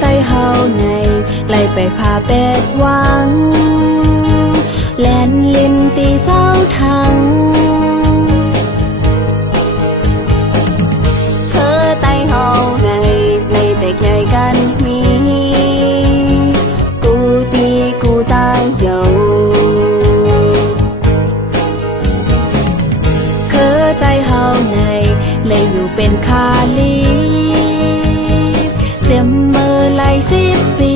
ไตเฮาในไล่ไปพาเป็ดหวังแลนลินตีเศร้าทังเคอไตเฮาในไล่แต่ใหญ่กันมีกูตีกูตายเยาเคอไตเฮาในไล่อยู่เป็นคาลีเจ็มเมื่อไล่10 ปี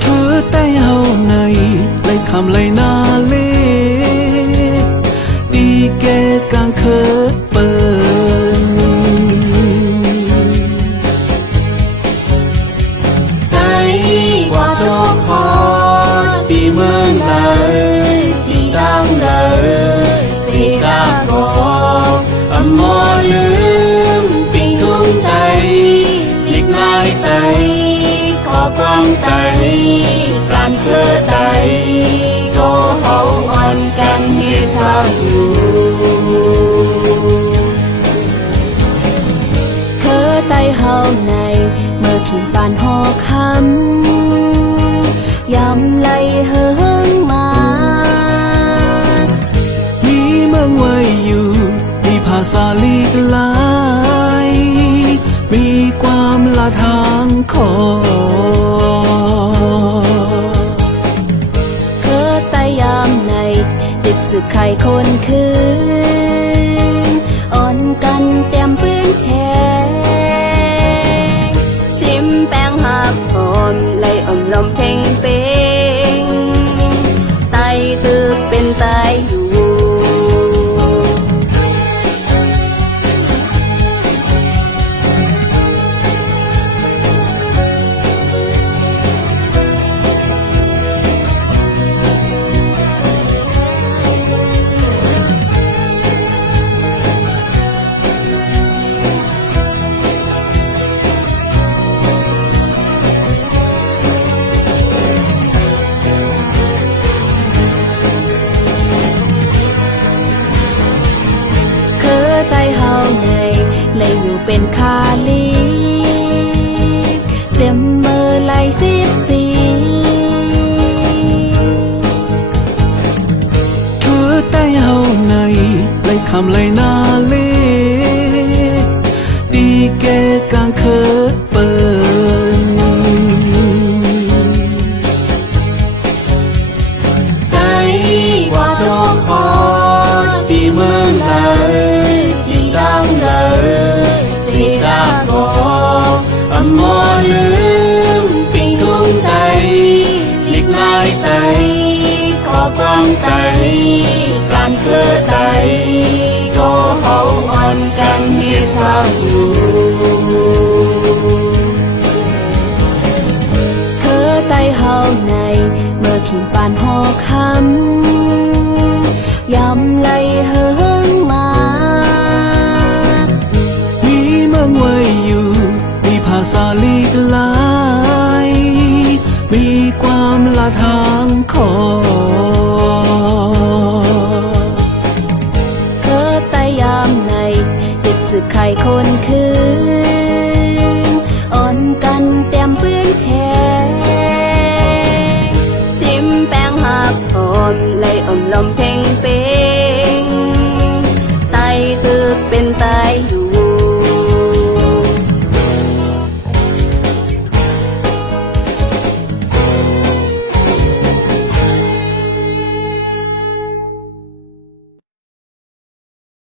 เธอใต้เฮาในไล่คำไล่นาเลดีแกกลางเคอเปินไต้กว่าโลกคอตีเมืองเลยตีดังเลยสีดาโกอมอลืมปิงทุ่งไตลิกนายไตขอกองไตการเคอไตก็เฮาอ่อนกันที่สร้างอยู่เคอไตเฮาในเมื่อขิงปานหอคำยำไหลเฮิงมามีเมืองไว้อยู่มีภาษาลีกหลายมีความละทางขอเคอไตยามในเด็กสึกไข่คนคืนอ่อนกันเตรียมปืนแทงซิมแป้งหักหอมไล่อมลมเพ่งเป้งไตตึกเป็นไตอยู่ไตเฮาในเลยอยู่เป็นคาลีเจ็มเมื่อไล่10 ปีเธอใต้เฮาในไล่คำไล่นาเลดีแกกลางเคอเปินไตกว่าโลกคอตีเมืองเลยตีดังเลยสีดาโกอมอลืมปิงทุ่งไตลิกนายไตขอกองไตการเคอไตก็เฮาอ่อนกันที่สร้างอยู่เคอไตเฮาในเมื่อขิงปานหอคำยำไหลเฮิงมามีเมืองไว้อยู่มีภาษาลีกหลายมีความละทางขอเคอไตยามในเด็กสึกไข่คนคืนอ่อนกันเตรียมปืนแทงซิมแป้งหักหอมไล่อมลมเพ่งเป้งไตตึกเป็นไต